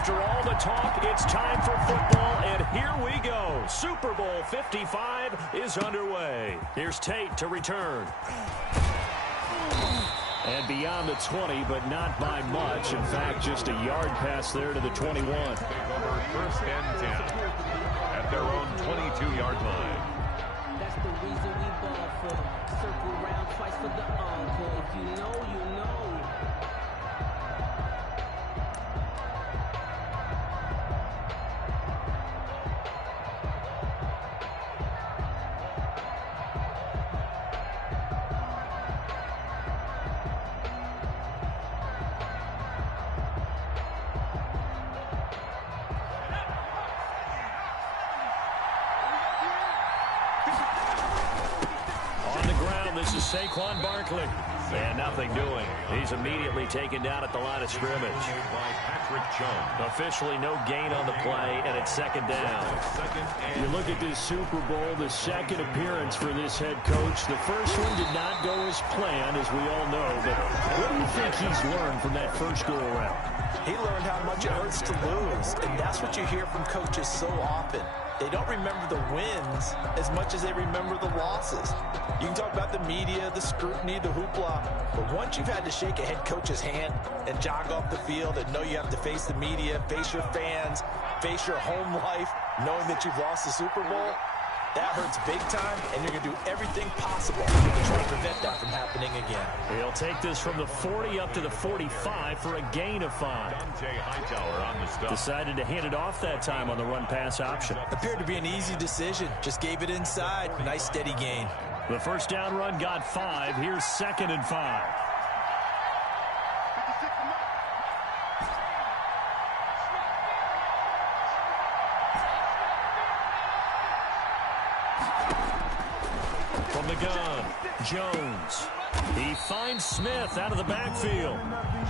After all the talk, it's time for football, and here we go. Super Bowl 55 is underway. Here's Tate to return. And beyond the 20, but not by much. In fact, just a yard pass there to the 21. First and 10 at their own 22-yard line. That's the reason we ball for. Circle round twice for the encore. If you know, you know. This is Saquon Barkley. And nothing doing. He's immediately taken down at the line of scrimmage. By Patrick Jones. Officially no gain on the play, and it's second down. You look at this Super Bowl, the second appearance for this head coach. The first one did not go as planned, as we all know. But what do you think he's learned from that first go-around? He learned how much it hurts to lose, and that's what you hear from coaches so often. They don't remember the wins as much as they remember the losses. You can talk about the media, the scrutiny, the hoopla, but once you've had to shake a head coach's hand and jog off the field and know you have to face the media, face your fans, face your home life, knowing that you've lost the Super Bowl, that hurts big time, and you're going to do everything possible to try to prevent that from happening again. He'll take this from the 40 up to the 45 for a gain of 5. Decided to hand it off that time on the run-pass option. Appeared to be an easy decision. Just gave it inside. Nice, steady gain. The first down run got 5. Here's 2nd and 5. From the gun, Jones. He finds Smith out of the backfield.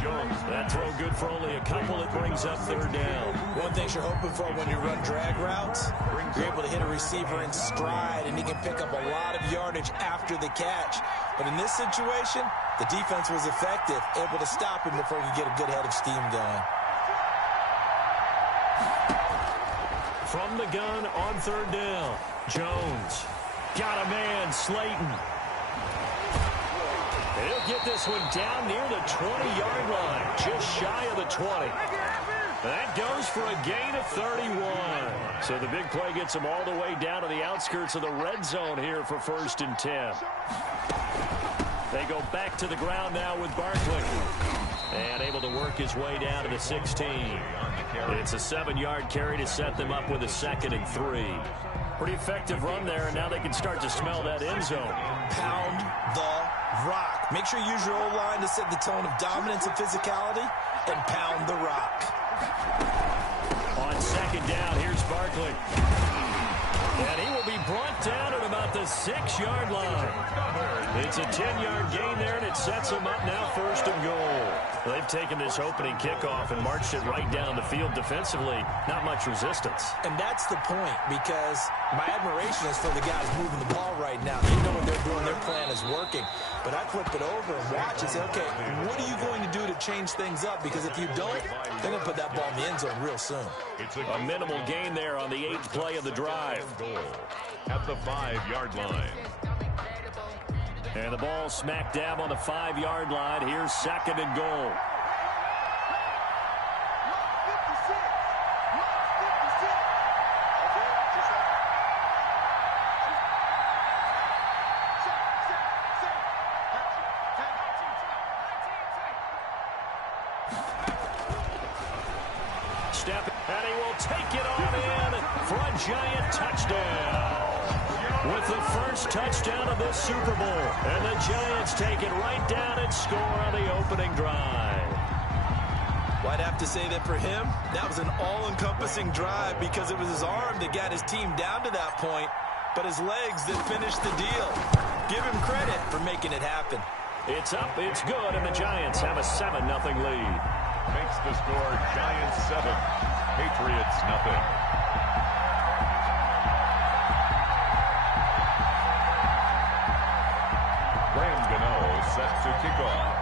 Jones, that throw good for only a couple. It brings up 3rd down. One thing you're hoping for when you run drag routes, you're able to hit a receiver in stride, and he can pick up a lot of yardage after the catch. But in this situation, the defense was effective, able to stop him before he could get a good head of steam going. From the gun on 3rd down, Jones. Got a man, Slayton. He'll get this one down near the 20-yard line, just shy of the 20. That goes for a gain of 31. So the big play gets them all the way down to the outskirts of the red zone here for 1st and 10. They go back to the ground now with Barkley. And able to work his way down to the 16. It's a 7-yard carry to set them up with a 2nd and 3. Pretty effective run there, and now they can start to smell that end zone. Pound the rock. Make sure you use your O-line to set the tone of dominance and physicality, and pound the rock. On 2nd down, here's Barkley. And he will be brought down at about the 6-yard line. It's a 10-yard gain there, and it sets them up now 1st and goal. They've taken this opening kickoff and marched it right down the field defensively. Not much resistance. And that's the point, because my admiration is for the guys moving the ball right now. They know what they're doing. Their plan is working. But I flip it over and watch and say, okay, what are you going to do to change things up? Because if you don't, they're going to put that ball in the end zone real soon. It's a minimal gain there on the 8th play of the drive. At the 5-yard line. And the ball smack dab on the 5-yard line. Here's 2nd and goal. Step, and he will take it on in for a giant touchdown. With the first touchdown of this Super Bowl. And the Giants take it right down and score on the opening drive. Well, I'd have to say that for him, that was an all-encompassing drive because it was his arm that got his team down to that point, but his legs that finished the deal. Give him credit for making it happen. It's up, it's good, and the Giants have a 7-0 lead. Makes the score Giants 7, Patriots nothing. Set to kick off.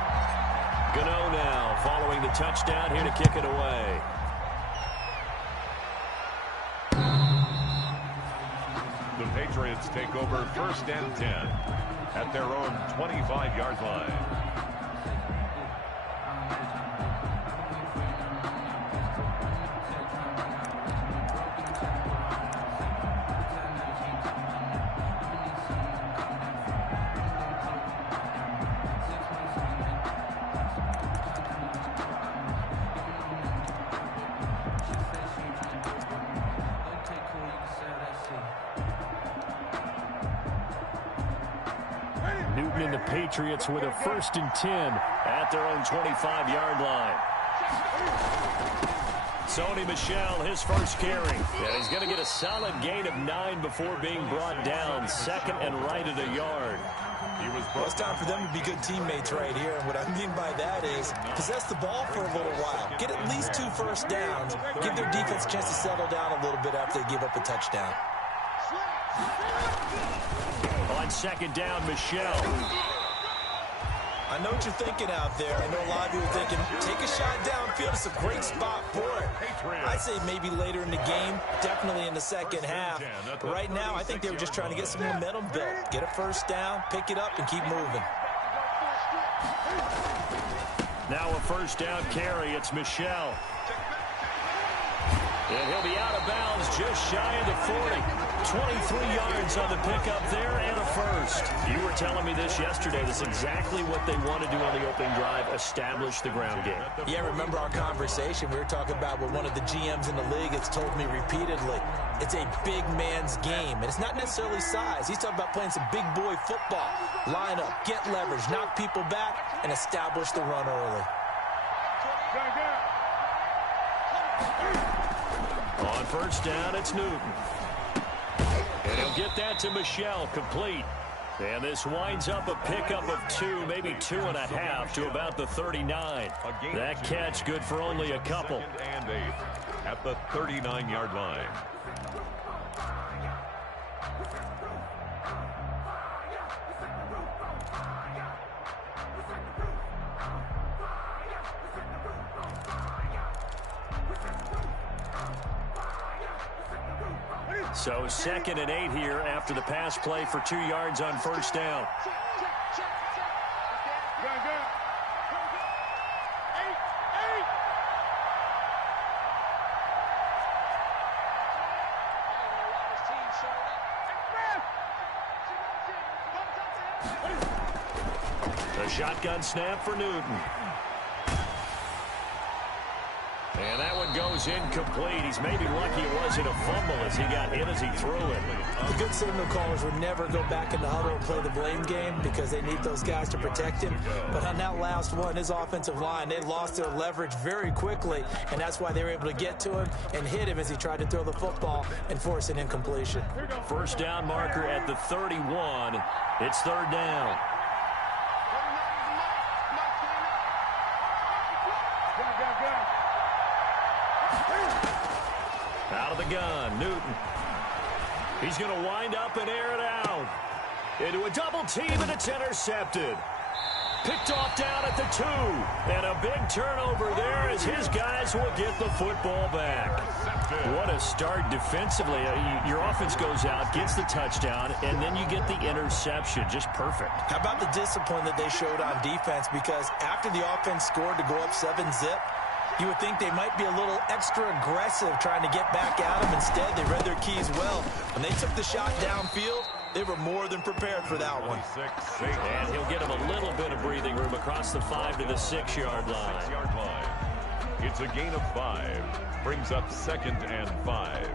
Gano now following the touchdown here to kick it away. Patriots take over 1st and 10 at their own 25-yard line. Newton and the Patriots with a 1st and 10 at their own 25-yard line. Sony Michel, his first carry. And he's going to get a solid gain of 9 before being brought down. 2nd and right at a yard. Well, it's time for them to be good teammates right here. And what I mean by that is possess the ball for a little while. Get at least 2 first downs. Give their defense a chance to settle down a little bit after they give up a touchdown. On 2nd down, Michel. I know what you're thinking out there. I know a lot of you are thinking, take a shot downfield. It's a great spot for it. I'd say maybe later in the game, definitely in the second half. But right now, I think they were just trying to get some momentum built. Get a first down, pick it up, and keep moving. Now a 1st down carry. It's Michel. And he'll be out of bounds just shy of the 40. 23 yards on the pickup there and a 1st. You were telling me this yesterday. That's exactly what they want to do on the opening drive, establish the ground game. Yeah, remember our conversation? We were talking about what one of the GMs in the league has told me repeatedly. It's a big man's game, and it's not necessarily size. He's talking about playing some big boy football. Line up, get leverage, knock people back, and establish the run early. On 1st down, it's Newton. And he'll get that to Michel, complete. And this winds up a pickup of 2, maybe 2.5 to about the 39. That catch good for only a couple. 2nd and 8 at the 39-yard line. So 2nd and 8 here after the pass play for 2 yards on 1st down. The shotgun snap for Newton. And that one goes incomplete. He's maybe lucky it wasn't a fumble as he got hit as he threw it. The good signal callers would never go back in the huddle and play the blame game because they need those guys to protect him. But on that last one, his offensive line, they lost their leverage very quickly, and that's why they were able to get to him and hit him as he tried to throw the football and force an incompletion. 1st down marker at the 31. It's 3rd down. Out of the gun, Newton. He's going to wind up and air it out. Into a double team, and it's intercepted. Picked off down at the 2. And a big turnover there as his guys will get the football back. What a start defensively. Your offense goes out, gets the touchdown, and then you get the interception. Just perfect. How about the discipline that they showed on defense? Because after the offense scored to go up 7-zip, you would think they might be a little extra aggressive trying to get back at them. Instead, they read their keys well. When they took the shot downfield, they were more than prepared for that one. And he'll get him a little bit of breathing room across the 5 to the 6-yard line. It's a gain of 5. Brings up 2nd and 5.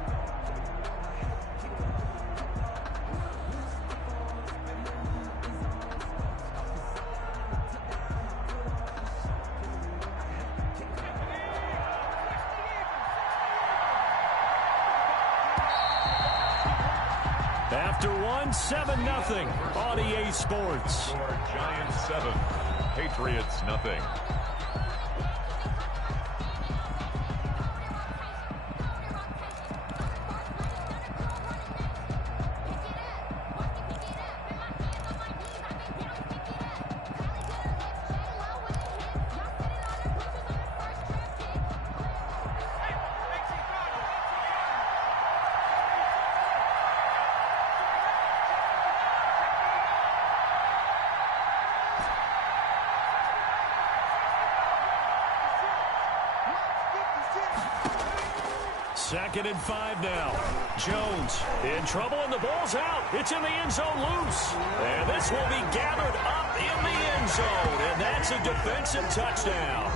After 7-0 on EA Sports. Giants 7, Patriots nothing. 2nd and 5 now. Jones in trouble, and the ball's out. It's in the end zone loose. And this will be gathered up in the end zone, and that's a defensive touchdown.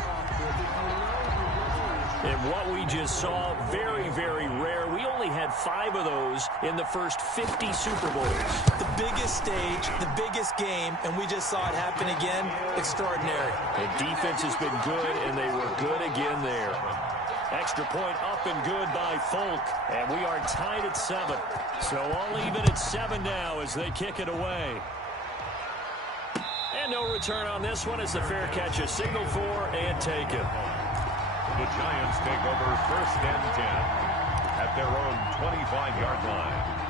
And what we just saw, very, very rare. We only had 5 of those in the first 50 Super Bowls. The biggest stage, the biggest game, and we just saw it happen again. Extraordinary. The defense has been good, and they were good again there. Extra point up and good by Folk, and we are tied at 7. So all even at 7 now as they kick it away. And no return on this one as the fair catch is signaled for and taken. The Giants take over 1st and 10 at their own 25-yard line.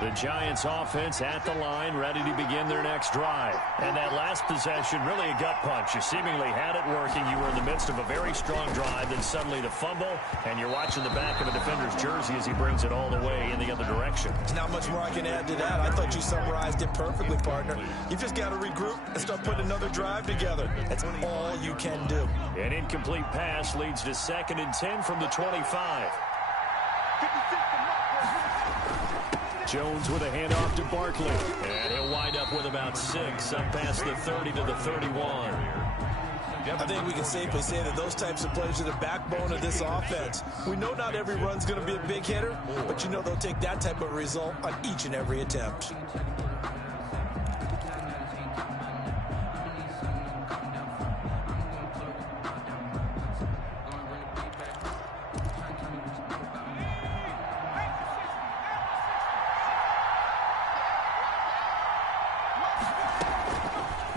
The Giants offense at the line, ready to begin their next drive. And that last possession, really a gut punch. You seemingly had it working. You were in the midst of a very strong drive, then suddenly the fumble, and you're watching the back of a defender's jersey as he brings it all the way in the other direction. There's not much more I can add to that. I thought you summarized it perfectly, partner. You've just got to regroup and start putting another drive together. That's all you can do. An incomplete pass leads to 2nd and 10 from the 25. Jones with a handoff to Barkley. And he'll wind up with about 6, up past the 30 to the 31. I think we can safely say that those types of plays are the backbone of this offense. We know not every run's going to be a big hitter, but you know they'll take that type of result on each and every attempt.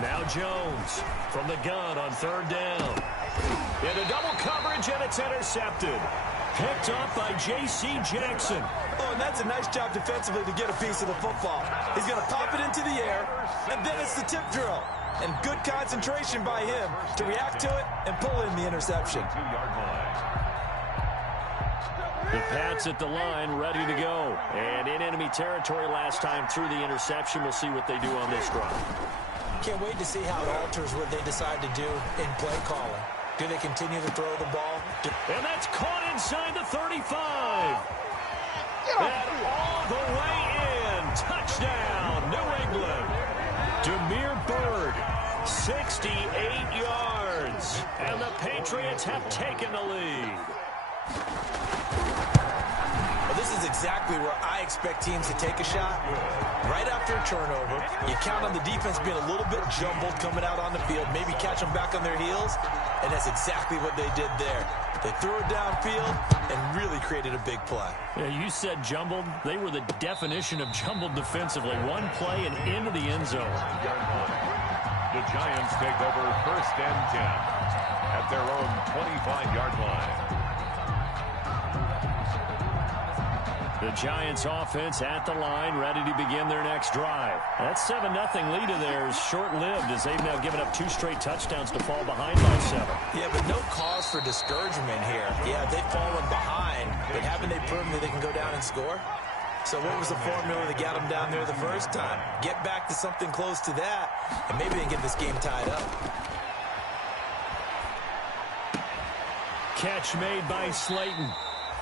Now Jones from the gun on 3rd down. Into double coverage, and it's intercepted. Picked up by J.C. Jackson. Oh, and that's a nice job defensively to get a piece of the football. He's going to pop it into the air, and then it's the tip drill. And good concentration by him to react to it and pull in the interception. The Pats at the line, ready to go. And in enemy territory last time through the interception. We'll see what they do on this drive. Can't wait to see how it alters what they decide to do in play calling. Do they continue to throw the ball? And that's caught inside the 35. And all the way in. Touchdown, New England. Demir Bird, 68 yards. And the Patriots have taken the lead. This is exactly where I expect teams to take a shot. Right after a turnover, you count on the defense being a little bit jumbled coming out on the field, maybe catch them back on their heels, and that's exactly what they did there. They threw it downfield and really created a big play. Yeah, you said jumbled. They were the definition of jumbled defensively. One play and into the end zone. The Giants take over 1st and 10 at their own 25-yard line. The Giants offense at the line, ready to begin their next drive. That 7-0 lead of theirs short-lived as they've now given up 2 straight touchdowns to fall behind by 7. Yeah, but no cause for discouragement here. Yeah, they've fallen behind, but haven't they proven that they can go down and score? So what was the formula that got them down there the first time? Get back to something close to that, and maybe they can get this game tied up. Catch made by Slayton.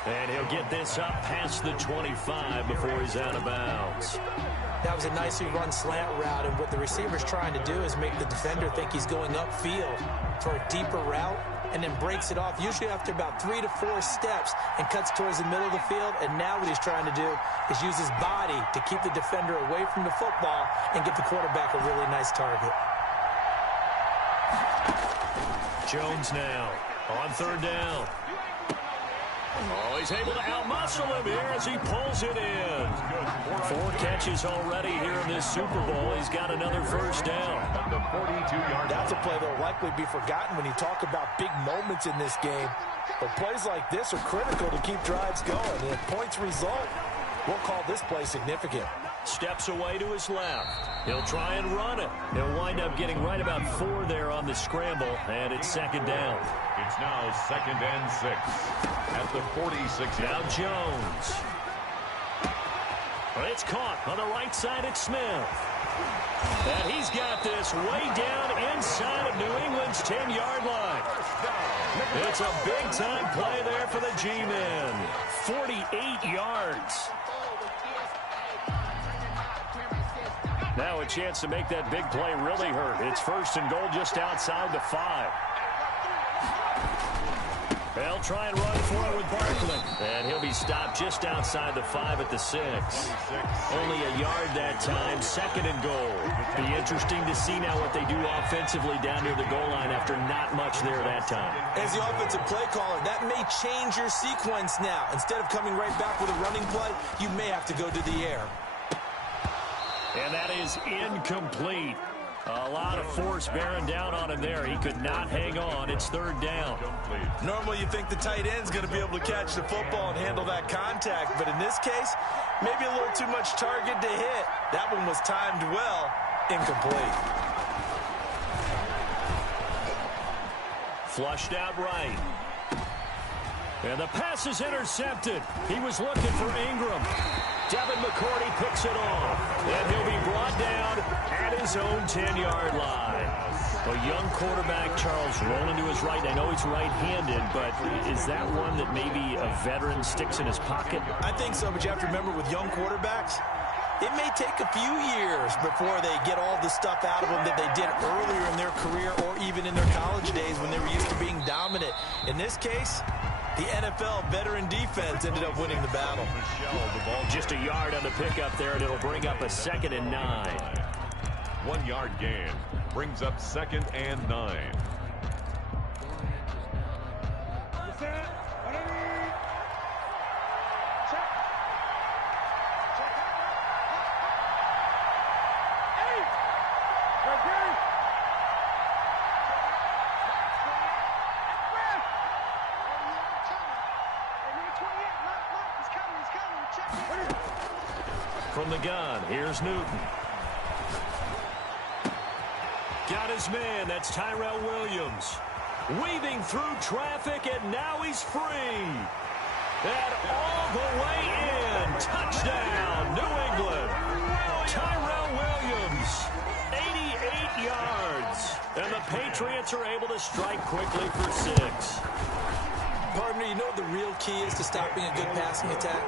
And he'll get this up past the 25 before he's out of bounds. That was a nicely run slant route, and what the receiver's trying to do is make the defender think he's going upfield for a deeper route, and then breaks it off, usually after about 3 to 4 steps, and cuts towards the middle of the field. And now what he's trying to do is use his body to keep the defender away from the football and get the quarterback a really nice target. Jones now on 3rd down. Oh, he's able to outmuscle him here as he pulls it in. 4 catches already here in this Super Bowl. He's got another first down. The 42-yard. That's a play that will likely be forgotten when you talk about big moments in this game. But plays like this are critical to keep drives going. And if points result, we'll call this play significant. Steps away to his left. He'll try and run it. He'll wind up getting right about 4 there on the scramble, and it's 2nd down. It's now 2nd and 6 at the 46. Now Jones. It's caught on the right side. It's Smith. And he's got this way down inside of New England's 10-yard line. It's a big-time play there for the G-men. 48 yards. Now a chance to make that big play really hurt. It's first and goal just outside the 5. They'll try and run for it with Barkley. And he'll be stopped just outside the 5 at the 6. Only a yard that time, second and goal. Be interesting to see now what they do offensively down near the goal line after not much there that time. As the offensive play caller, that may change your sequence now. Instead of coming right back with a running play, you may have to go to the air. And that is incomplete. A lot of force bearing down on him there. He could not hang on. It's third down. Normally you think the tight end's going to be able to catch the football and handle that contact, but in this case, maybe a little too much target to hit. That one was timed well. Incomplete. Flushed out right. And the pass is intercepted. He was looking for Ingram. Devin McCourty picks it off. And he'll be brought down at his own 10-yard line. A young quarterback, Charles, rolling to his right. I know he's right-handed, but is that one that maybe a veteran sticks in his pocket? I think so, but you have to remember with young quarterbacks, it may take a few years before they get all the stuff out of them that they did earlier in their career or even in their college days when they were used to being dominant. In this case, the NFL veteran defense ended up winning the battle. The ball just a yard on the pickup there, and it'll bring up a 2nd and 9. 1 yard gain brings up 2nd and 9. From the gun, here's Newton. Got his man, that's Tyrell Williams. Weaving through traffic, and now he's free. And all the way in. Touchdown, New England. Tyrell Williams, 88 yards. And the Patriots are able to strike quickly for 6. Partner, you know what the real key is to stopping a good passing attack?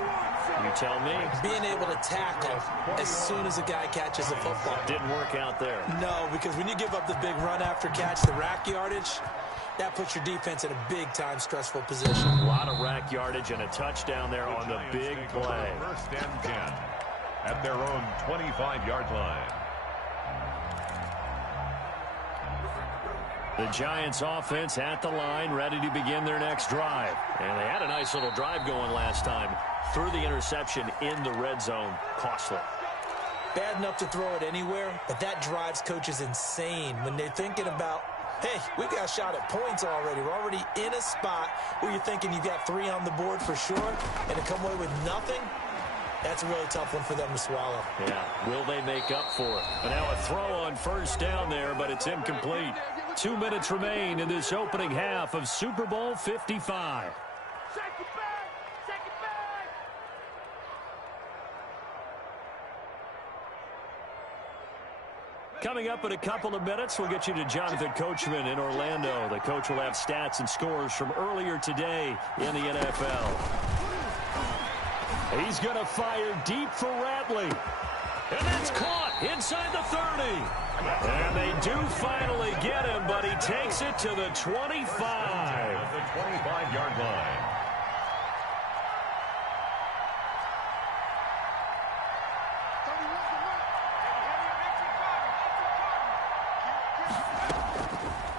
You tell me. Being able to tackle as soon as a guy catches the football. Didn't work out there. No, because when you give up the big run after catch, the rack yardage, that puts your defense in a big-time stressful position. A lot of rack yardage and a touchdown there on the big play. First and 10 at their own 25-yard line. The Giants offense at the line, ready to begin their next drive. And they had a nice little drive going last time. Threw the interception in the red zone. Costly. Bad enough to throw it anywhere, but that drives coaches insane when they're thinking about, hey, we got a shot at points already. We're already in a spot where you're thinking you got 3 on the board for sure, and to come away with nothing, that's a really tough one for them to swallow. Yeah, will they make up for it? And now a throw on first down there, but it's incomplete. 2 minutes remain in this opening half of Super Bowl 55. Coming up in a couple of minutes, we'll get you to Jonathan Coachman in Orlando. The coach will have stats and scores from earlier today in the NFL. He's going to fire deep for Ratley. And that's caught inside the 30. And they do finally get him, but he takes it to the 25. The 25-yard line.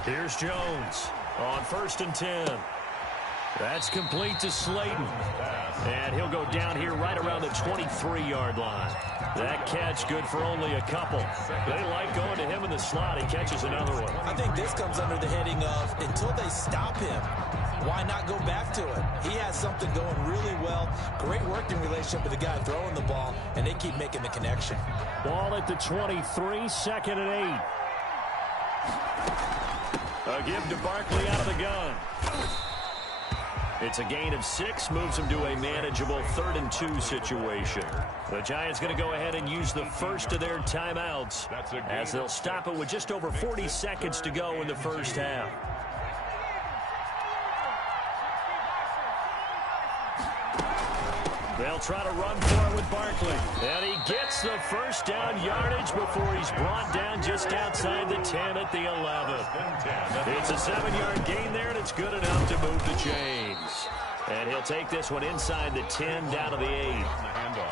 Here's Jones on 1st and 10. That's complete to Slayton. And he'll go down here right around the 23-yard line. That catch good for only a couple. They like going to him in the slot. He catches another one. I think this comes under the heading of until they stop him, why not go back to it? He has something going really well. Great working relationship with the guy throwing the ball, and they keep making the connection. Ball at the 23, 2nd and 8. A give to Barkley out of the gun. It's a gain of 6, moves them to a manageable 3rd and 2 situation. The Giants going to go ahead and use the first of their timeouts as they'll stop it with just over 40 seconds to go in the first half. They'll try to run for it with Barkley. And he gets the first down yardage before he's brought down just outside the 10 at the 11. It's a 7-yard gain there, and it's good enough to move the chains. And he'll take this one inside the 10 down to the 8.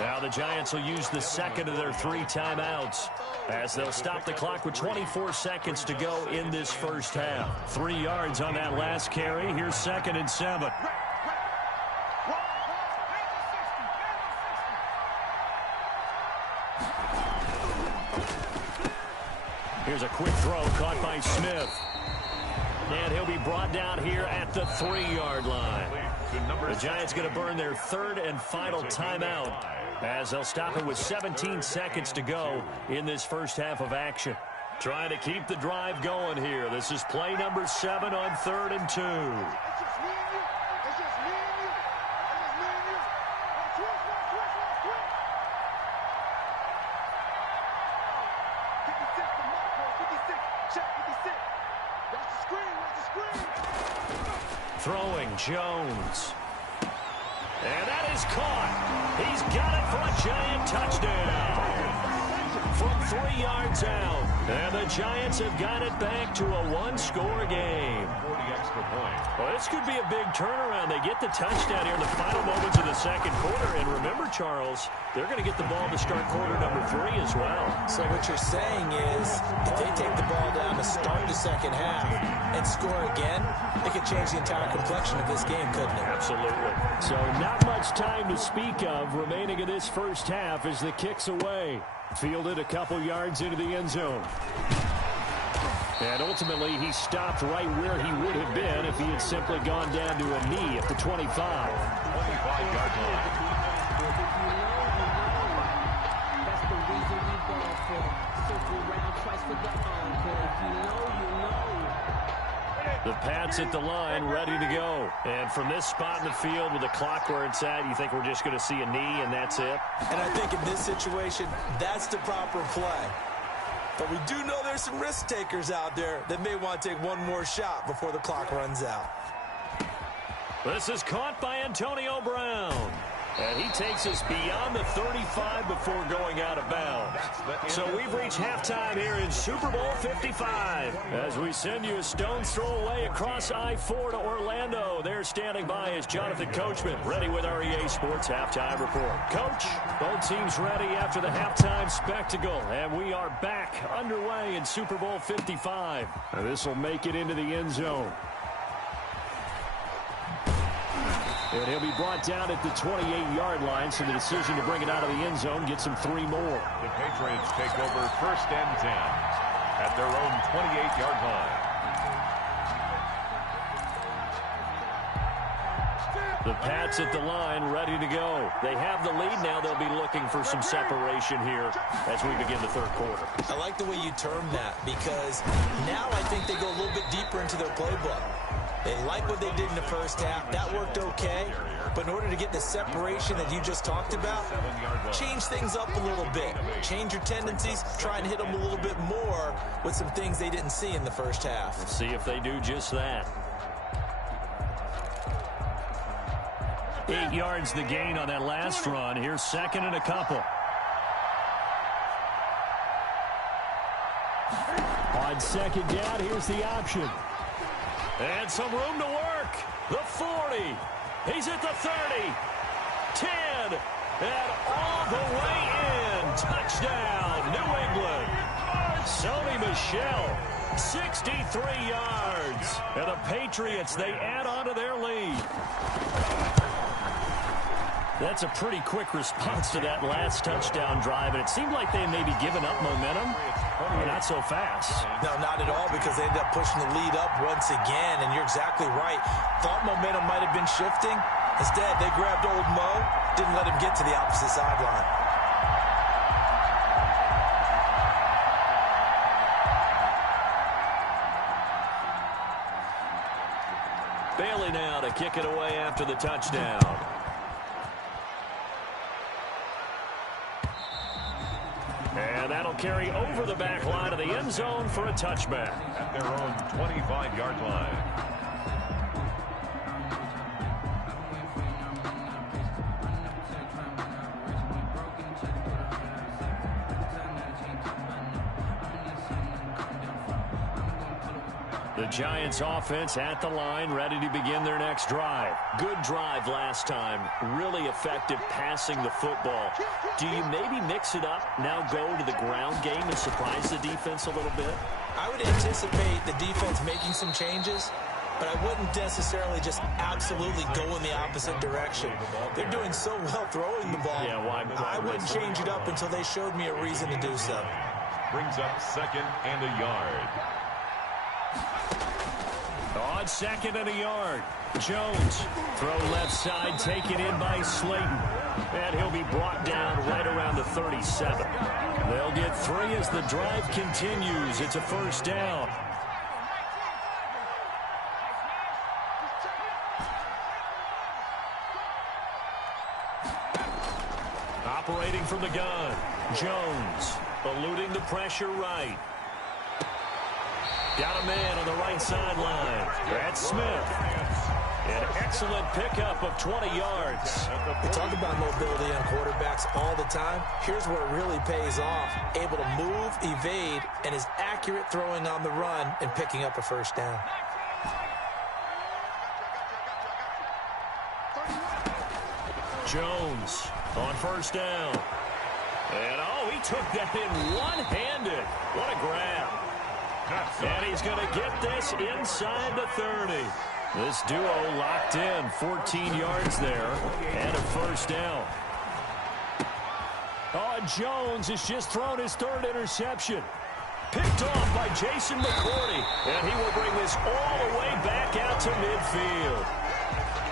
Now the Giants will use the second of their 3 timeouts as they'll stop the clock with 24 seconds to go in this first half. 3 yards on that last carry. Here's 2nd and 7. Here's a quick throw caught by Smith. And he'll be brought down here at the 3-yard line. The Giants going to burn their 3rd and final timeout as they'll stop it with 17 seconds to go in this first half of action. Trying to keep the drive going here. This is play number 7 on 3rd and 2. Throwing Jones. And that is caught. He's got it for a Giant touchdown. From 3 yards out. And the Giants have got it back to a 1-score game. Well, this could be a big turnaround. They get the touchdown here in the final moments of the second quarter. And remember, Charles, they're going to get the ball to start quarter number 3 as well. So what you're saying is if they take the ball down to start the second half and score again, it could change the entire complexion of this game, couldn't it? Absolutely. So not much time to speak of remaining in this first half as the kick's away. Fielded a couple yards into the end zone. And ultimately, he stopped right where he would have been if he had simply gone down to a knee at the 25. 25-yard line. That's the reason we ball for. Circle round twice for the encore. If you know, you know. The Pats at the line, ready to go. And from this spot in the field with the clock where it's at, you think we're just going to see a knee and that's it? And I think in this situation, that's the proper play. But we do know there's some risk takers out there that may want to take one more shot before the clock runs out. This is caught by Antonio Brown. And he takes us beyond the 35 before going out of bounds. So we've reached halftime here in Super Bowl 55. As we send you a stone's throw away across I-4 to Orlando. There standing by is Jonathan Coachman, ready with our EA Sports Halftime Report. Coach, both teams ready after the halftime spectacle. And we are back underway in Super Bowl 55. This will make it into the end zone. And he'll be brought down at the 28-yard line, so the decision to bring it out of the end zone gets him 3 more. The Patriots take over 1st and 10 at their own 28-yard line. The Pats at the line, ready to go. They have the lead now. They'll be looking for some separation here as we begin the 3rd quarter. I like the way you term that because now I think they go a little bit deeper into their playbook. They like what they did in the first half. That worked okay. But in order to get the separation that you just talked about, change things up a little bit. Change your tendencies. Try and hit them a little bit more with some things they didn't see in the first half. Let's see if they do just that. 8 yards the gain on that last run. Here's 2nd and a couple. On 2nd down, here's the option. And some room to work. The 40. He's at the 30. 10. And all the way in. Touchdown, New England. Sony Michel, 63 yards. And the Patriots, they add on to their lead. That's a pretty quick response to that last touchdown drive. And it seemed like they may be giving up momentum. Not so fast. No, not at all, because they ended up pushing the lead up once again, and you're exactly right. Thought momentum might have been shifting. Instead, they grabbed old Mo, didn't let him get to the opposite sideline. Bailey now to kick it away after the touchdown. And that'll carry over the back line of the end zone for a touchback. At their own 25-yard line. The Giants offense at the line, ready to begin their next drive. Good drive last time. Really effective passing the football. Do you maybe mix it up, now go to the ground game and surprise the defense a little bit? I would anticipate the defense making some changes, but I wouldn't necessarily just absolutely go in the opposite direction. They're doing so well throwing the ball. Yeah, why I wouldn't change it up until they showed me a reason to do so. Brings up 2nd and a yard. On 2nd and a yard. Jones, throw left side, taken in by Slayton. And he'll be brought down right around the 37. They'll get 3 as the drive continues. It's a first down. Operating from the gun, Jones, eluding the pressure right. Got a man on the right sideline. That's Smith. An excellent pickup of 20 yards. We talk about mobility on quarterbacks all the time. Here's where it really pays off. Able to move, evade, and is accurate throwing on the run and picking up a first down. Jones on first down. And, oh, he took that in one-handed. What a grab. And he's going to get this inside the 30. This duo locked in, 14 yards there, and a first down. Oh, Jones has just thrown his 3rd interception. Picked off by Jason McCourty, and he will bring this all the way back out to midfield.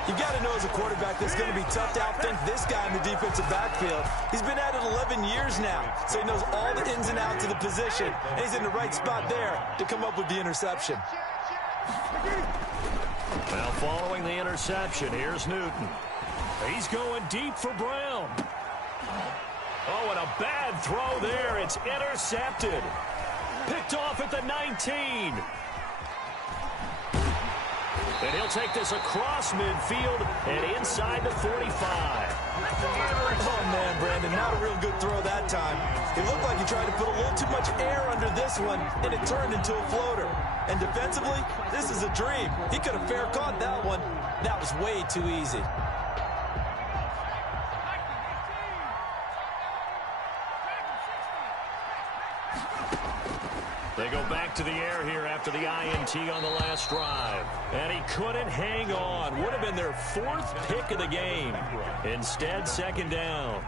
You got to know as a quarterback that's going to be tough to outthink this guy in the defensive backfield. He's been at it 11 years now, so he knows all the ins and outs of the position, and he's in the right spot there to come up with the interception. Now following the interception, here's Newton. He's going deep for Brown. Oh, and a bad throw there. It's intercepted. Picked off at the 19. And he'll take this across midfield and inside the 45. Oh, man, Brandon, not a real good throw that time. It looked like he tried to put a little too much air under this one, and it turned into a floater. And defensively, this is a dream. He could have fair caught that one. That was way too easy. They go back to the air here after the INT on the last drive. And he couldn't hang on. Would have been their 4th pick of the game. Instead, 2nd down.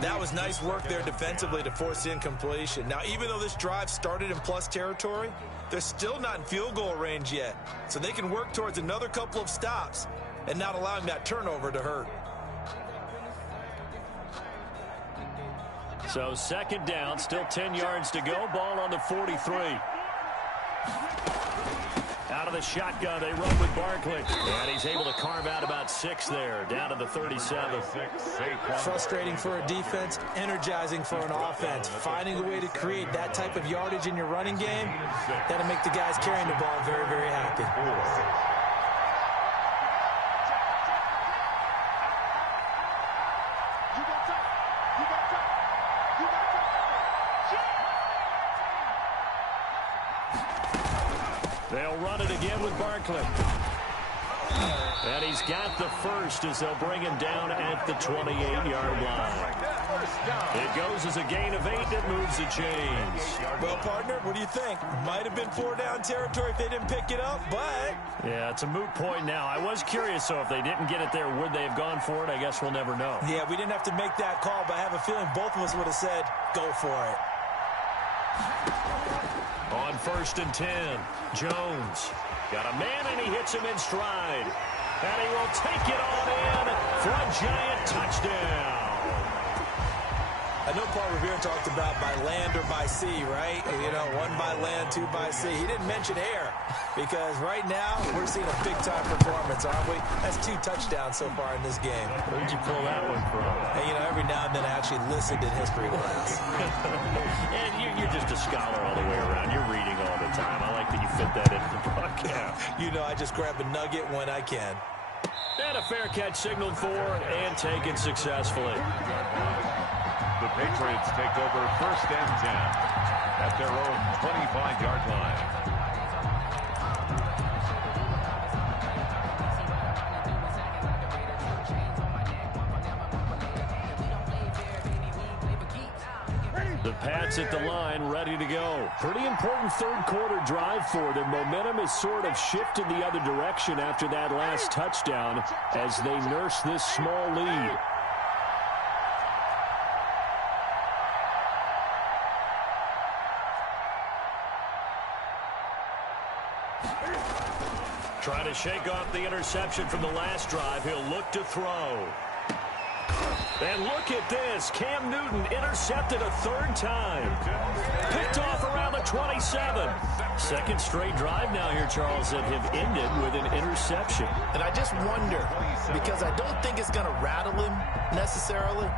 That was nice work there defensively to force the incompletion. Now, even though this drive started in plus territory, they're still not in field goal range yet. So they can work towards another couple of stops and not allowing that turnover to hurt. So 2nd down, still 10 yards to go. Ball on the 43. Out of the shotgun, they run with Barkley. And he's able to carve out about 6 there, down to the 37. Frustrating for a defense, energizing for an offense. Finding a way to create that type of yardage in your running game, that'll make the guys carrying the ball very, very happy. They'll run it again with Barkley. And he's got the first as they'll bring him down at the 28-yard line. It goes as a gain of 8 that moves the chains. Well, partner, what do you think? Might have been 4-down territory if they didn't pick it up, but... Yeah, it's a moot point now. I was curious, so if they didn't get it there, would they have gone for it? I guess we'll never know. Yeah, we didn't have to make that call, but I have a feeling both of us would have said, go for it. On 1st and 10, Jones got a man and he hits him in stride. And he will take it on in for a Giant touchdown. I know Paul Revere talked about by land or by sea, right? You know, one by land, two by sea. He didn't mention air because right now we're seeing a big-time performance, aren't we? That's 2 touchdowns so far in this game. Where'd you pull that one from? And, you know, every now and then I actually listened in history class. And you're just a scholar all the way around. You're reading all the time. I like that you fit that into the broadcast. You know, I just grab a nugget when I can. And a fair catch signaled for and taken successfully. The Patriots take over 1st and 10 at their own 25-yard line. The Pats at the line, ready to go. Pretty important third-quarter drive for them. Momentum has sort of shifted the other direction after that last touchdown as they nurse this small lead. Trying to shake off the interception from the last drive. He'll look to throw. And look at this. Cam Newton intercepted a 3rd time. Picked off around the 27. Second straight drive now here, Charles, that have ended with an interception. And I just wonder, because I don't think it's going to rattle him necessarily,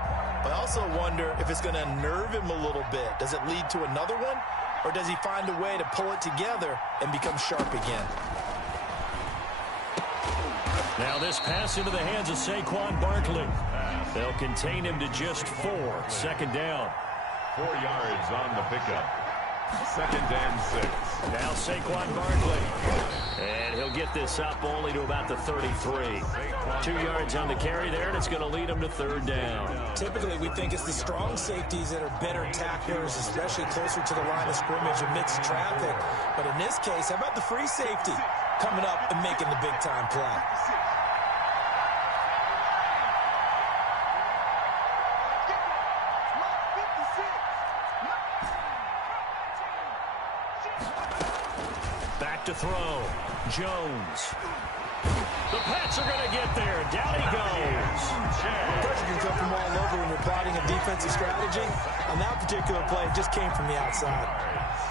but I also wonder if it's going to unnerve him a little bit. Does it lead to another one? Or does he find a way to pull it together and become sharp again? Now this pass into the hands of Saquon Barkley. They'll contain him to just 4. 2nd down. 4 yards on the pickup. 2nd and 6. Now Saquon Barkley. And he'll get this up only to about the 33. 2 yards on the carry there, and it's going to lead him to 3rd down. Typically, we think it's the strong safeties that are better tacklers, especially closer to the line of scrimmage amidst traffic. But in this case, how about the free safety coming up and making the big-time play? Back to throw. Jones. The Pats are going to get there. Down he goes. Pressure can come from all over when you're plotting a defensive strategy. On that particular play, it just came from the outside.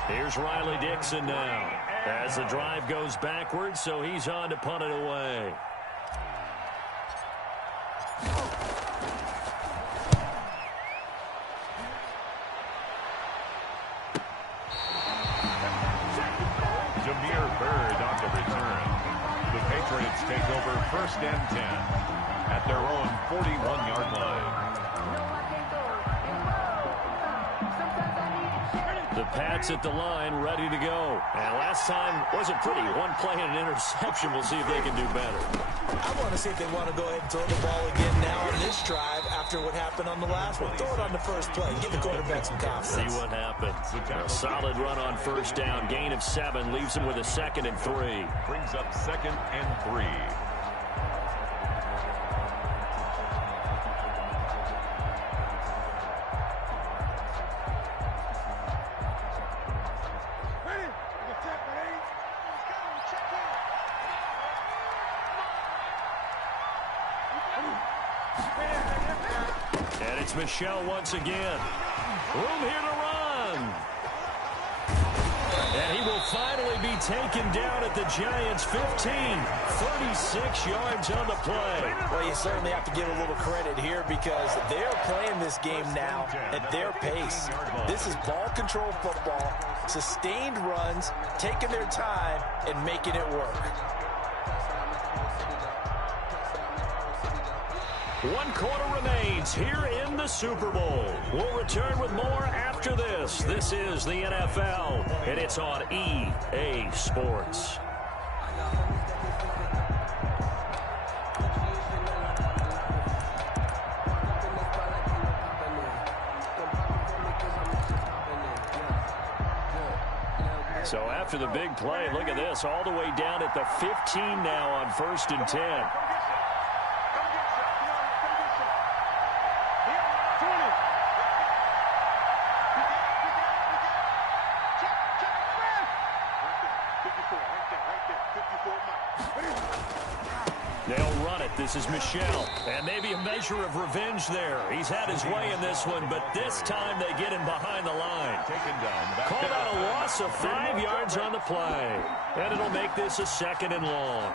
Here's Riley Dixon now. As the drive goes backwards, so he's on to punt it away. Patriots take over 1st and 10 at their own 41-yard line. The Pats at the line, ready to go. And last time wasn't pretty. One play and an interception. We'll see if they can do better. I want to see if they want to go ahead and throw the ball again now on this drive after what happened on the last one. Throw it on the first play. Give the quarterback some confidence. See what happens. A solid run on 1st down. Gain of 7 leaves him with a 2nd and 3. Brings up 2nd and 3. And it's Michel once again. Room here to run. And he will finally be taken down at the Giants' 15. 36 yards on the play. Well, you certainly have to give a little credit here because they're playing this game now at their pace. This is ball control football, sustained runs, taking their time, and making it work. 1 quarter remains here in the Super Bowl. We'll return with more after this. This is the NFL, and it's on EA Sports. So after the big play, look at this, all the way down at the 15 now on 1st and 10. They'll run it. This is Michel. And maybe a measure of revenge there. He's had his way in this one, but this time they get him behind the line. Taken down. Called out a loss of 5 yards on the play. And it'll make this a 2nd and long.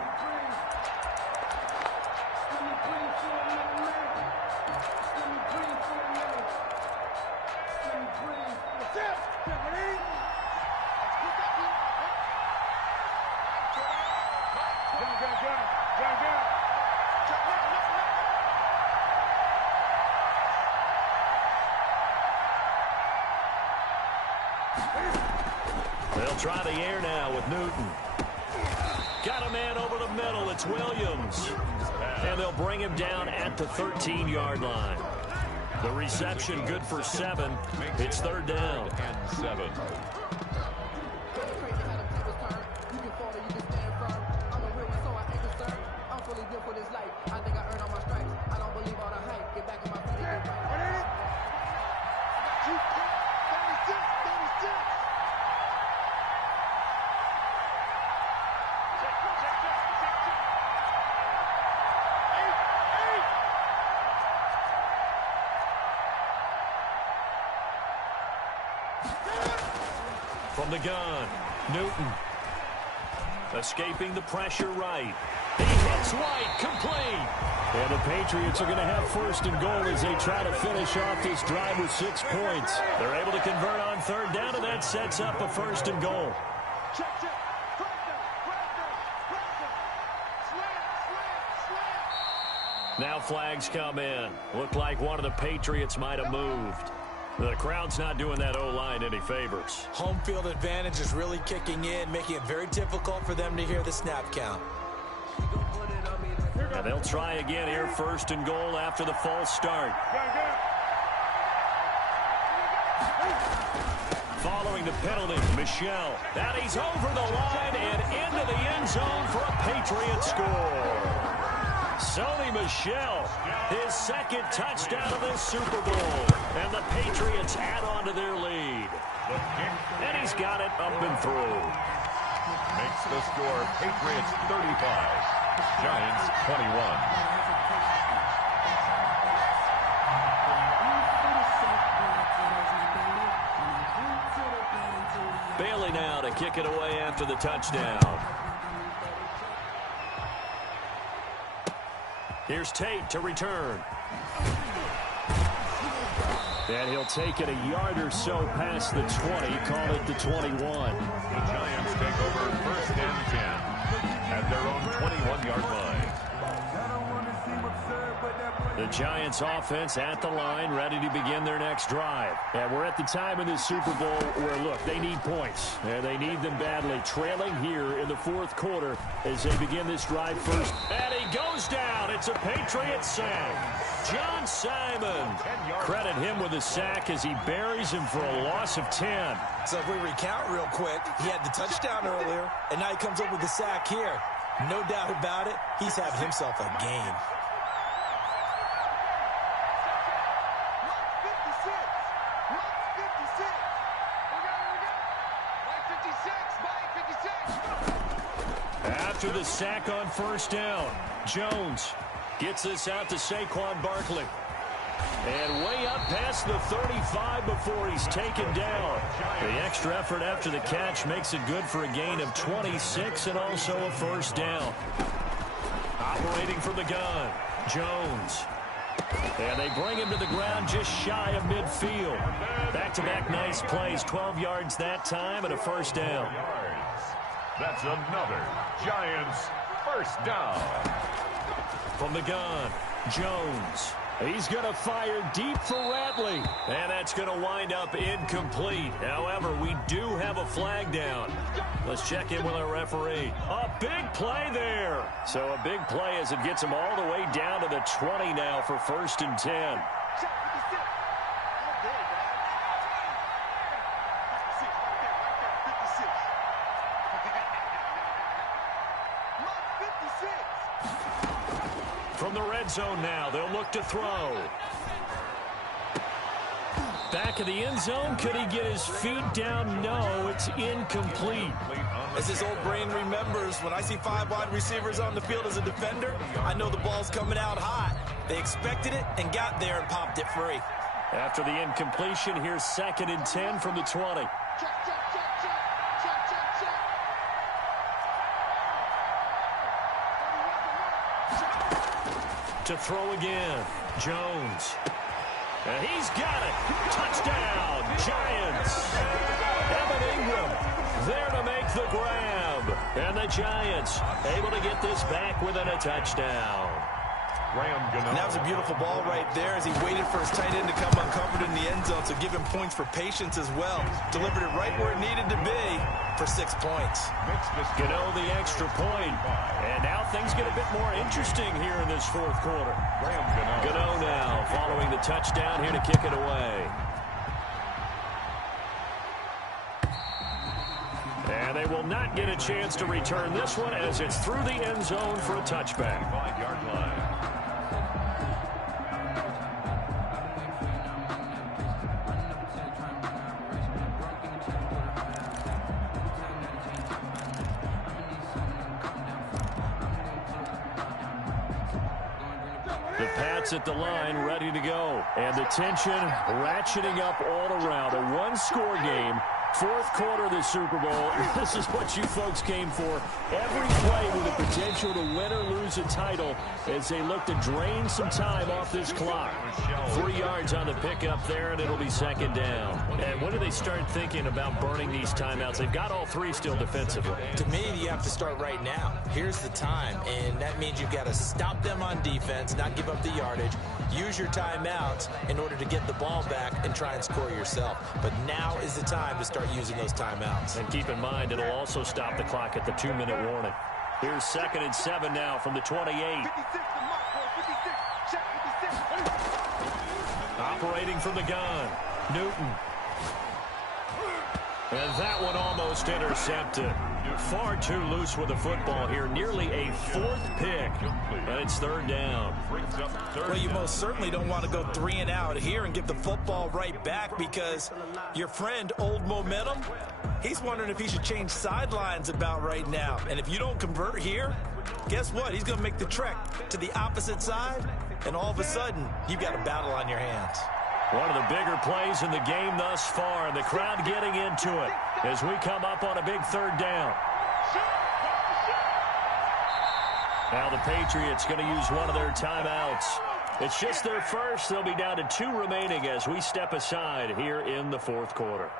They'll try the air now with Newton. Got a man over the middle. It's Williams. And they'll bring him down at the 13-yard line. The reception good for 7. It's 3rd down. And 7. From the gun, Newton. Escaping the pressure right. He hits White, complete. And the Patriots are going to have 1st and goal as they try to finish off this drive with 6 points. They're able to convert on 3rd down, and that sets up a 1st and goal. Now flags come in. Looked like one of the Patriots might have moved. The crowd's not doing that O-line any favors. Home field advantage is really kicking in, making it very difficult for them to hear the snap count. And they'll try again here, 1st and goal after the false start. Following the penalty, Michel. And he's over the line and into the end zone for a Patriot score. Sony Michel, his 2nd touchdown of this Super Bowl. And the Patriots add on to their lead. And he's got it up and through. Makes the score Patriots 35, Giants 21. Bailey now to kick it away after the touchdown. Here's Tate to return. And he'll take it a yard or so past the 20, call it the 21. The Giants take over 1st and 10 at their own 21-yard line. The Giants offense at the line, ready to begin their next drive. And we're at the time in this Super Bowl where, look, they need points. And they need them badly. Trailing here in the 4th quarter as they begin this drive first. And he goes down. It's a Patriot sack. John Simon. Credit him with a sack as he buries him for a loss of 10. So if we recount real quick, he had the touchdown earlier, and now he comes up with the sack here. No doubt about it, he's having himself a game. After the sack on 1st down, Jones gets this out to Saquon Barkley. And way up past the 35 before he's taken down. The extra effort after the catch makes it good for a gain of 26 and also a 1st down. Operating from the gun, Jones. And they bring him to the ground just shy of midfield. Back-to-back nice plays, 12 yards that time and a 1st down. That's another Giants 1st down. From the gun, Jones. He's going to fire deep for Ratley. And that's going to wind up incomplete. However, we do have a flag down. Let's check in with our referee. A big play there. So a big play as it gets him all the way down to the 20 now for 1st and 10. From the red zone now, they'll look to throw. Back of the end zone, could he get his feet down? No, it's incomplete. As his old brain remembers, when I see 5 wide receivers on the field as a defender, I know the ball's coming out hot. They expected it and got there and popped it free. After the incompletion, here's 2nd and 10 from the 20. To throw again, Jones. And he's got it. Touchdown, Giants. Evan Ingram there to make the grab. And the Giants able to get this back within a touchdown. And that was a beautiful ball right there as he waited for his tight end to come uncovered in the end zone, so give him points for patience as well. Delivered it right where it needed to be for 6 points. Gano the extra point. And now things get a bit more interesting here in this 4th quarter. Gano now following the touchdown here to kick it away. And they will not get a chance to return this one as it's through the end zone for a touchback. 5-yard line. The Pats at the line, ready to go. And the tension ratcheting up all around. A one-score game. 4th quarter of the Super Bowl. This is what you folks came for. Every play with the potential to win or lose a title as they look to drain some time off this clock. 3 yards on the pickup there, and it'll be 2nd down. And when do they start thinking about burning these timeouts? They've got all 3 still defensively. To me, you have to start right now. Here's the time, and that means you've got to stop them on defense, not give up the yardage, use your timeouts in order to get the ball back and try and score yourself. But now is the time to start using those timeouts. And keep in mind, it'll also stop the clock at the 2-minute warning. Here's 2nd and 7 now from the 28. Operating from the gun, Newton. And that one almost intercepted. Far too loose with the football here. Nearly a 4th pick. And it's 3rd down. Well, you most certainly don't want to go 3 and out here and give the football right back because your friend, Old Momentum, he's wondering if he should change sidelines about right now. And if you don't convert here, guess what? He's going to make the trek to the opposite side. And all of a sudden, you've got a battle on your hands. One of the bigger plays in the game thus far, and the crowd getting into it as we come up on a big 3rd down. Now the Patriots going to use one of their timeouts. It's just their first. They'll be down to 2 remaining as we step aside here in the 4th quarter.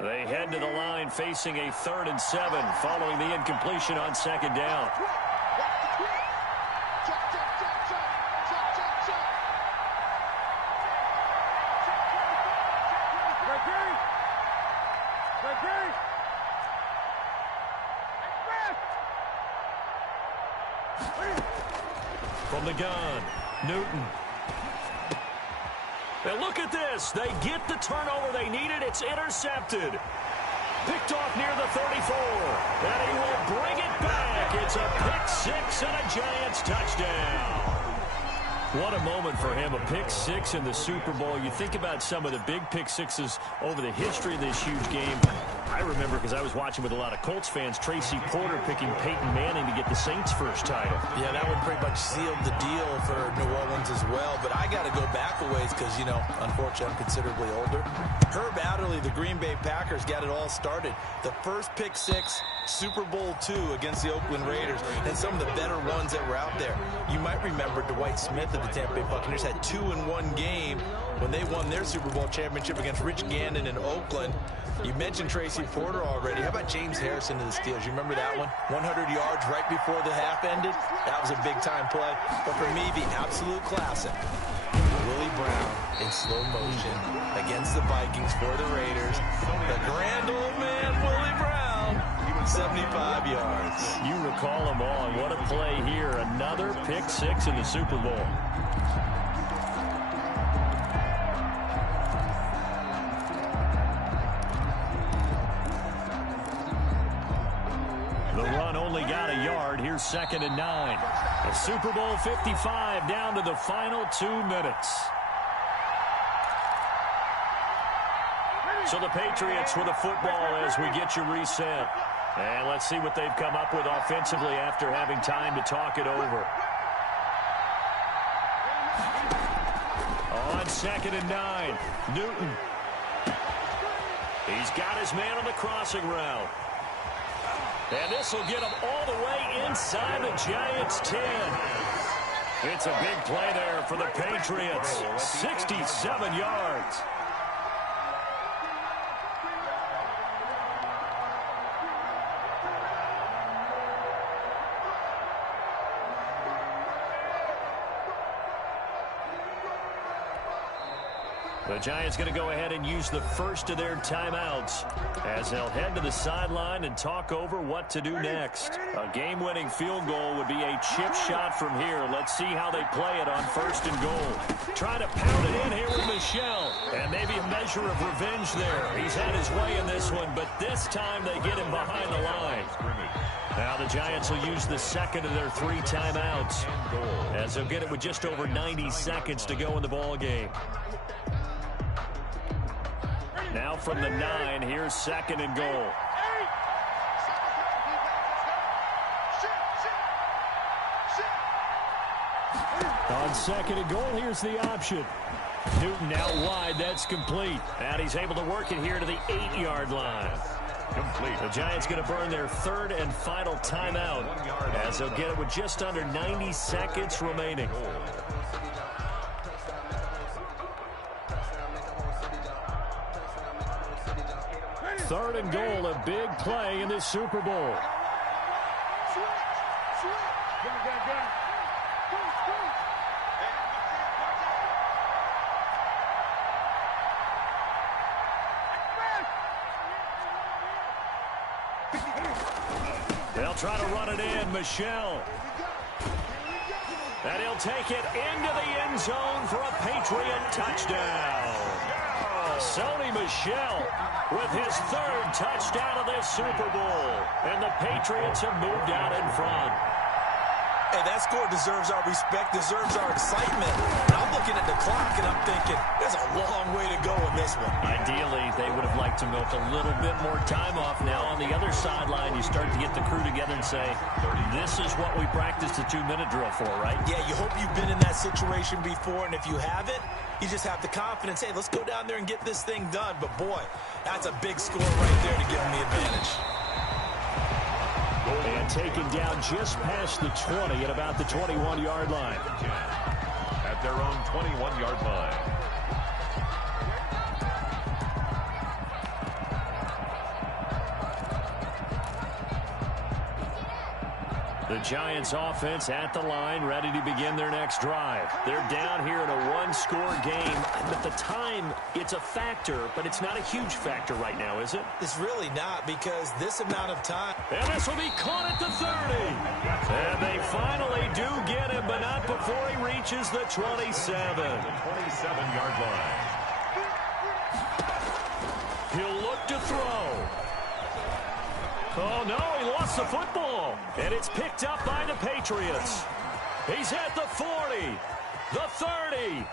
They head to the line facing a 3rd and 7 following the incompletion on 2nd down. From the gun, Newton. And look at this. They get the turnover they needed. It's intercepted. Picked off near the 34. And he will bring it back. It's a pick-6 and a Giants touchdown. What a moment for him. A pick-6 in the Super Bowl. You think about some of the big pick-6s over the history of this huge game. I remember, because I was watching with a lot of Colts fans, Tracy Porter picking Peyton Manning to get the Saints' first title. Yeah, that one pretty much sealed the deal for New Orleans as well. But I got to go back a ways because, you know, unfortunately, I'm considerably older. Herb Adderley, the Green Bay Packers, got it all started. The first pick-6, Super Bowl II against the Oakland Raiders, and some of the better ones that were out there. You might remember Dwight Smith of the Tampa Bay Buccaneers had 2 in one game when they won their Super Bowl championship against Rich Gannon in Oakland. You mentioned Tracy Porter already. How about James Harrison to the Steelers? You remember that one? 100 yards right before the half ended. That was a big-time play. But for me, the absolute classic, Willie Brown in slow motion against the Vikings for the Raiders. The grand old man, Willie Brown, 75 yards. You recall them all. What a play here. Another pick-6 in the Super Bowl. only got a yard. Here's 2nd and 9. The Super Bowl 55 down to the final 2 minutes. So the Patriots with a football as we get you reset. And let's see what they've come up with offensively after having time to talk it over. On 2nd and 9, Newton. He's got his man on the crossing route. And this will get him all the way inside the Giants' 10. It's a big play there for the Patriots. 67 yards. The Giants going to go ahead and use the first of their timeouts as they'll head to the sideline and talk over what to do next. A game-winning field goal would be a chip shot from here. Let's see how they play it on 1st and goal. Trying to pound it in here with Michel. And maybe a measure of revenge there. He's had his way in this one, but this time they get him behind the line. Now the Giants will use the 2nd of their 3 timeouts as they'll get it with just over 90 seconds to go in the ball game. Now from the 9, here's 2nd and goal. On 2nd and goal, here's the option. Newton out wide, that's complete. And he's able to work it here to the 8-yard line. Complete. The Giants going to burn their 3rd and final timeout as they'll get it with just under 90 seconds remaining. 3rd and goal, a big play in this Super Bowl. They'll try to run it in, Michel. And he'll take it into the end zone for a Patriot touchdown. Sony Michel with his 3rd touchdown of this Super Bowl. And the Patriots have moved out in front. Hey, that score deserves our respect, deserves our excitement. And I'm looking at the clock, and I'm thinking, there's a long way to go in this one. Ideally, they would have liked to milk a little bit more time off. Now, on the other sideline, you start to get the crew together and say, this is what we practiced the 2-minute drill for, right? Yeah, you hope you've been in that situation before, and if you haven't, you just have the confidence, hey, let's go down there and get this thing done. But, boy, that's a big score right there to give them the advantage. And taken down just past the 20 at about the 21-yard line. At their own 21-yard line. The Giants offense at the line, ready to begin their next drive. They're down here in a 1-score game. At the time, it's a factor, but it's not a huge factor right now, is it? It's really not, because this amount of time. And this will be caught at the 30. And they finally do get him, but not before he reaches the 27. The 27-yard line. He'll look to throw. Oh, no, he lost the football. And it's picked up by the Patriots. He's at the 40, the 30.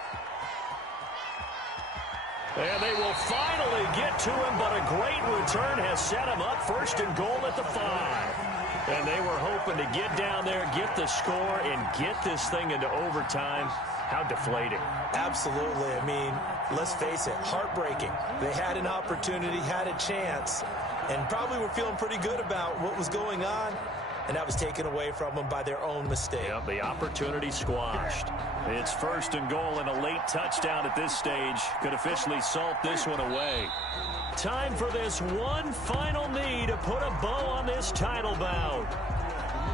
And they will finally get to him, but a great return has set him up 1st and goal at the 5. And they were hoping to get down there, get the score, and get this thing into overtime. How deflating. Absolutely. I mean, let's face it, heartbreaking. They had an opportunity, had a chance, and probably were feeling pretty good about what was going on, and that was taken away from them by their own mistake. Yep, the opportunity squashed. It's 1st and goal, and a late touchdown at this stage could officially salt this one away. Time for this one final knee to put a bow on this title bout.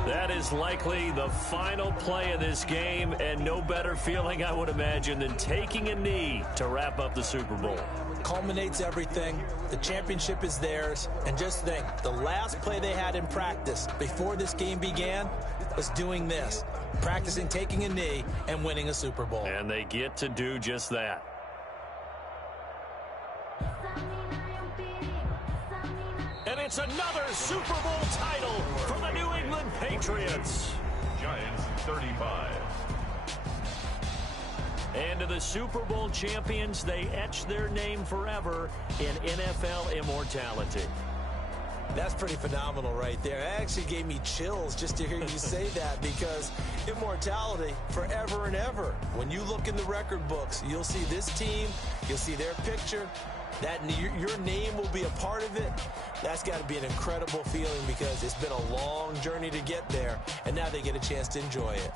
That is likely the final play of this game, and no better feeling, I would imagine, than taking a knee to wrap up the Super Bowl. Culminates everything. The championship is theirs. And just think, the last play they had in practice before this game began was doing this, practicing taking a knee and winning a Super Bowl. And they get to do just that. And it's another Super Bowl title for the New England Patriots. Giants 35. And to the Super Bowl champions, they etch their name forever in NFL immortality. That's pretty phenomenal right there. It actually gave me chills just to hear you say that, because immortality forever and ever. When you look in the record books, you'll see this team, you'll see their picture, that your name will be a part of it. That's got to be an incredible feeling, because it's been a long journey to get there, and now they get a chance to enjoy it.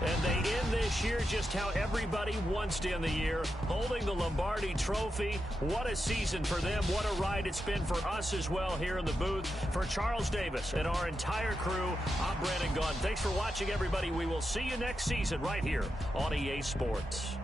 And they end this year just how everybody wants to end the year, holding the Lombardi Trophy. What a season for them. What a ride it's been for us as well here in the booth. For Charles Davis and our entire crew, I'm Brandon Gunn. Thanks for watching, everybody. We will see you next season right here on EA Sports.